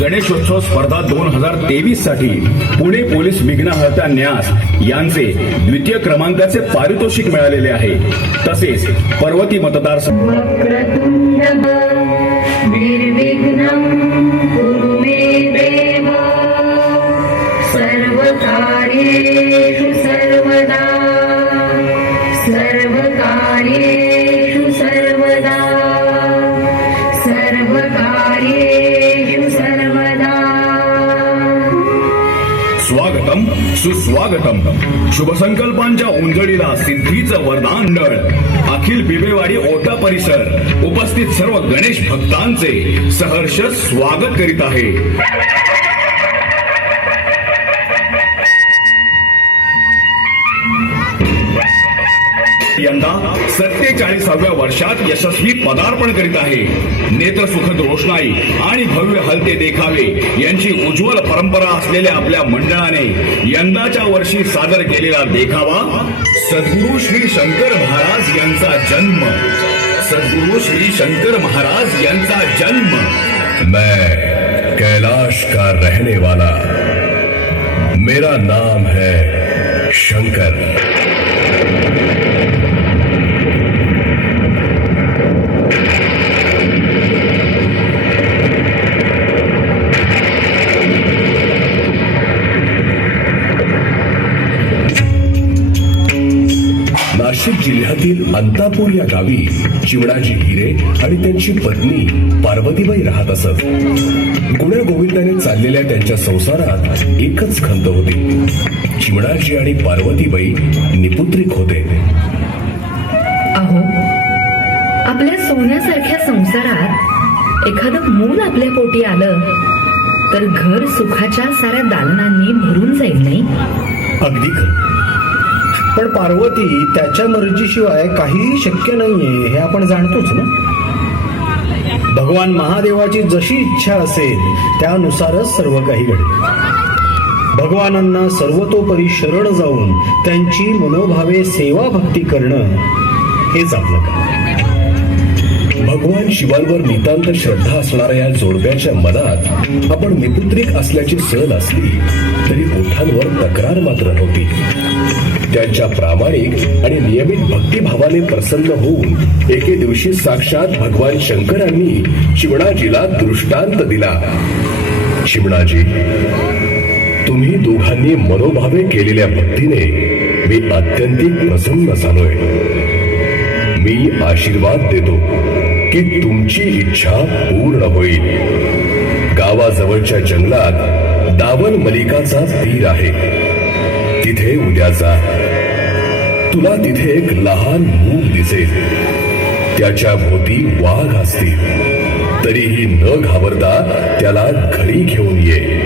गणेशोत्सव स्पर्धा दोन हजार तेवीससाठी पुणे पोलीस विघ्नहर्ता न्यास यांचे द्वितीय क्रमांकाचे पारितोषिक मिळालेले आहे. तसेच पर्वती मतदारसंघ सुस्वागतम. शुभसंकल्पांच्या उंजळीला सिद्धीचं वरदान अखिल बिबेवाडी ओटा परिसर. उपस्थित सर्व गणेश भक्तांचे सहर्ष स्वागत करीत आहे. यंदा सत्तेचाळीसाव्या वर्षात यशस्वी पदार्पण करीत आहे. नेत्रसुखद रोषणाई आणि भव्य हलते देखावे यांची उज्ज्वल परंपरा असलेल्या आपल्या मंडळाने यंदाच्या वर्षी सादर केलेला देखावा सद्गुरू श्री शंकर महाराज यांचा जन्म. सद्गुरू श्री शंकर महाराज यांचा जन्म. मैं कैलाश का रहने वाला. मेरा नाम है शंकर. नाशिक जिल्ह्यातील अंतापूर या गावी चिवणाजी हिरे आणि त्यांची पत्नी पार्वतीबाई राहत असत. गुण्या गोविंदाने चाललेल्या त्यांच्या संसारात एकच खंत होती. चिमणाजी आणि पार्वतीबाई निपुत्रिक होते. अहो आपल्या सोन्यासारख्या संसारात एखादं मूल आपल्या पोटी आलं तर घर सुखाच्या साऱ्या दालनांनी भरून जाईल नाही? अगदी खरं. पण पार्वती त्याच्या मर्जीशिवाय काहीही शक्य नाहीये हे आपण जाणतोच ना? भगवान महादेवाची जशी इच्छा असेल त्यानुसारच सर्व काही घडेल भगवानांना सर्वतोपरी शरण जाऊन त्यांची मनोभावे सेवा भक्ती करणं हेच आपलं काम. भगवान शिवांवर नितांत श्रद्धा असणाऱ्या या जोडप्याच्या मनात आपण निपुत्रिक असल्याची सहल असली तरी ओठांवर तक्रार मात्र नव्हती. त्यांच्या प्रामाणिक आणि नियमित भक्तिभावाने प्रसन्न होऊन एके दिवशी साक्षात भगवान शंकरांनी शिवणाजीला दृष्टांत दिला. शिवणाजी तुम्ही दोघांनी मनोभावे केलेल्या भक्तीने मी अत्यंतिक प्रसन्न झालोय. मी आशीर्वाद देतो की तुमची इच्छा पूर्ण होईल. गावाजवळच्या जंगलात दावल मलिकाचा तीर आहे. तिथे उद्या जा तुला तिथे एक लहान मूल दिसेल. त्याच्या भोवती वाघ असतील. तरीही न घाबरता त्याला घरी घेऊन ये.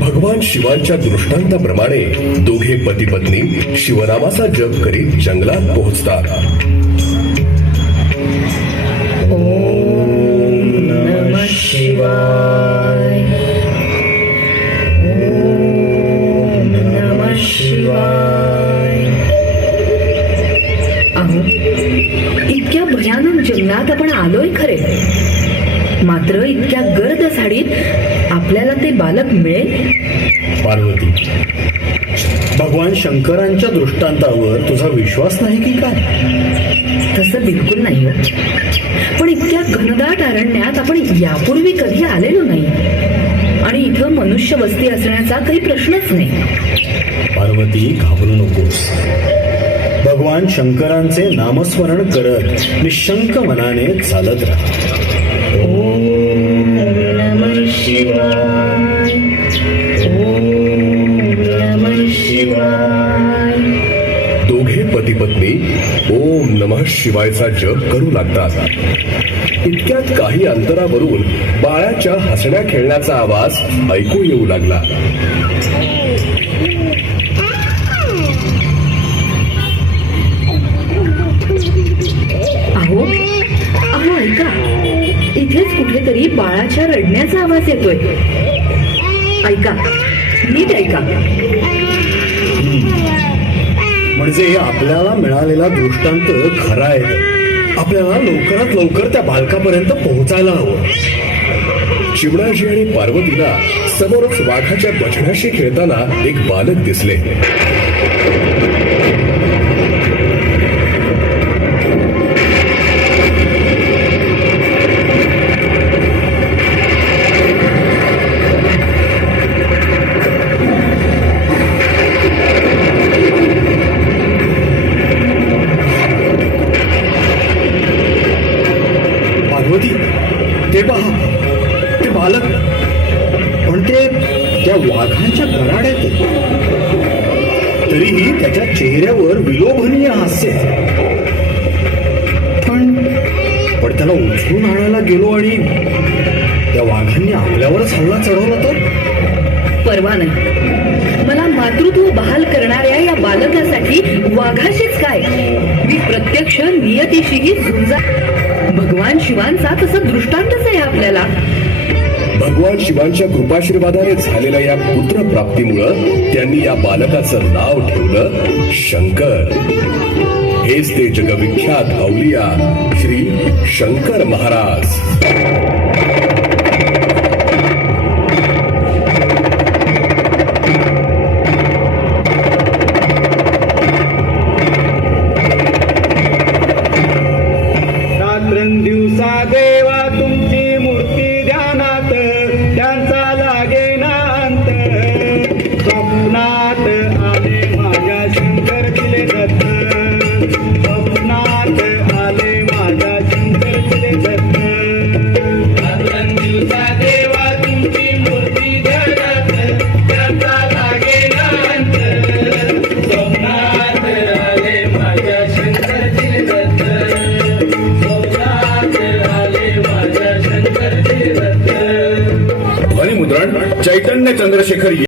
भगवान शिवांच्या दृष्टांताप्रमाणे दोघे पती पत्नी शिवनामाचा जप करीत जंगलात पोहोचतात. नमः झाडीत आपल्याला ते बालक मिळेल? पार्वती भगवान शंकरांच्या दृष्टांतावर तुझा विश्वास नाही की काय? तसं बिलकुल नाही हो पण इतक्या घनदाट अरण्यात आपण यापूर्वी कधी आलेलो नाही. आणि इथं मनुष्य वस्ती असण्याचा काही प्रश्नच नाही. पार्वती घाबरू नकोस. भगवान शंकरांचे नामस्मरण करत निशंक मनाने चालत राहा. दोघे पती पत्नी ओम नमः शिवायचा जप करू लागतात. इतक्यात काही अंतरावरून बाळाच्या हसण्या खेळण्याचा आवाज ऐकू येऊ लागला. कुठेतरी बाळाच्या रडण्याचा आवाज येतोय. ऐका नीट ऐका. म्हणजे आपल्याला मिळालेला दृष्टांत खरा आहे. आपल्याला लवकरात लवकर त्या बालकापर्यंत पोहोचायला हवं. शिवराजी आणि पार्वतीला समोरच वाघाच्या बछड्याशी खेळताना एक बालक दिसले. त्या वाघाच्या गराड्यात तरीही त्याच्या चेहऱ्यावर विलोभनीय हास्य पण पण त्याला उचलून आणायला गेलो आणि त्या वाघांनी आपल्यावरच हल्ला चढवला तर? परवा नाही. मला मातृत्व बहाल करणाऱ्या या बालकासाठी वाघाशीच काय? मी प्रत्यक्ष नियतीशीही झुंजा भगवान शिवांचा तसा दृष्टांतच आहे आपल्याला. भगवान शिवांच्या कृपाशीर्वादाने झालेल्या या पुत्र प्राप्तीमुळं त्यांनी या बालकाचं नाव ठेवलं शंकर. हेच ते जगविख्यात अवलिया श्री शंकर महाराज. 这些里